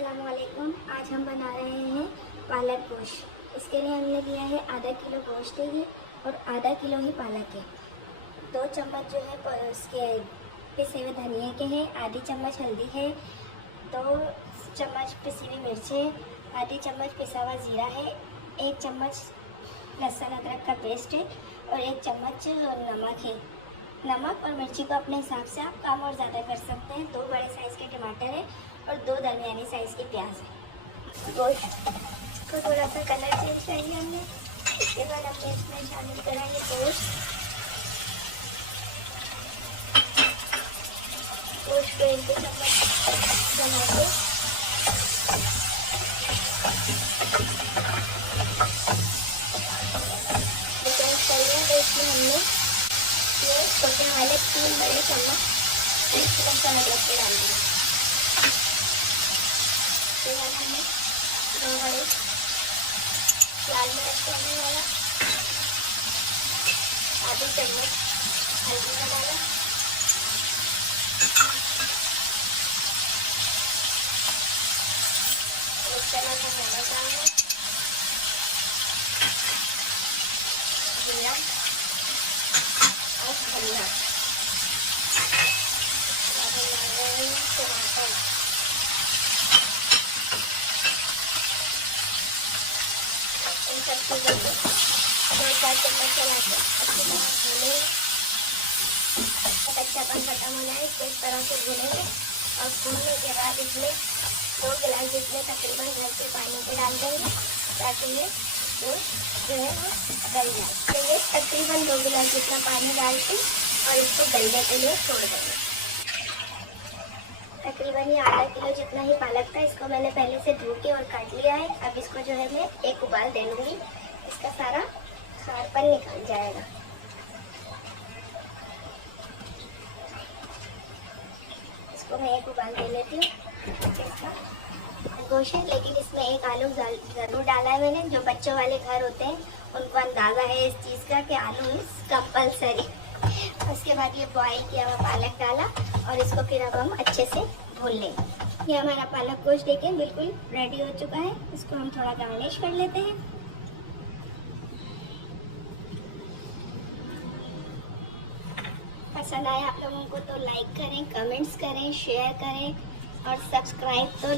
अस्सलाम वालेकुम। आज हम बना रहे हैं पालक गोश्त। इसके लिए हमने लिया है आधा किलो गोश्त है ये और आधा किलो ही पालक है। 2 चम्मच जो है उसके पिसे हुए धनिया के हैं, आधी चम्मच हल्दी है, 2 चम्मच पिसी हुई मिर्च है, आधी चम्मच पिसा हुआ ज़ीरा है, 1 चम्मच लहसुन अदरक का पेस्ट है और 1 चम्मच नमक है। नमक और मिर्ची को अपने हिसाब से आप कम और ज़्यादा कर सकते हैं। 2 बड़े साइज़ के टमाटर है और 2 दरमियानी साइज़ के प्याज है। गोश्त को थोड़ा सा कलर चेंज चाहिए हमने। इसके बाद हमने इसमें शामिल करेंगे गोश्त को 1 चम्मच बनाएंगे। तो इसमें हमने ये छोटे वाले 3 बड़े चम्मच लहसुन अदरक के डाल दिए। उसके बाद हमने 2 बड़े लाल मिर्च डालने वाला, आधी चम्मच हल्दी का डाला, एक चम्मच मसाला डालना, जीरा और धनिया, टमाटर, इन सब चीज़ों को 2-4 चम्मच चला के अच्छी तरह भूनेंगे। कच्चापन खत्म हो जाए इसको इस तरह से भूनेंगे और भूनने के बाद इसमें 2 गिलास जितने तकरीबन घर के पानी के डाल देंगे ताकि ये गोश्त जो है वो गल जाए। तो ये तकरीबन 2 गिलास जितना पानी डाल के और इसको गलने के लिए छोड़ देंगे। तकरीबन ये आधा किलो जितना ही पालक था, इसको मैंने पहले से धो के और काट लिया है। अब इसको जो है मैं एक उबाल दे लूँगी, इसका सारा खारपन निकल जाएगा। इसको मैं एक उबाल दे लेती हूँ। इसका गोश्त है लेकिन इसमें एक आलू ज़रूर डाला है मैंने। जो बच्चों वाले घर होते हैं उनको अंदाज़ा है इस चीज़ का कि आलू इस कंपलसरी। उसके बाद ये बॉईल किया हुआ पालक डाला और इसको फिर अब हम अच्छे से भून लेंगे। ये हमारा पालक गोश्त देखें बिल्कुल रेडी हो चुका है। इसको हम थोड़ा गार्निश कर लेते हैं। पसंद आया आप लोगों को तो लाइक करें, कमेंट्स करें, शेयर करें और सब्सक्राइब तो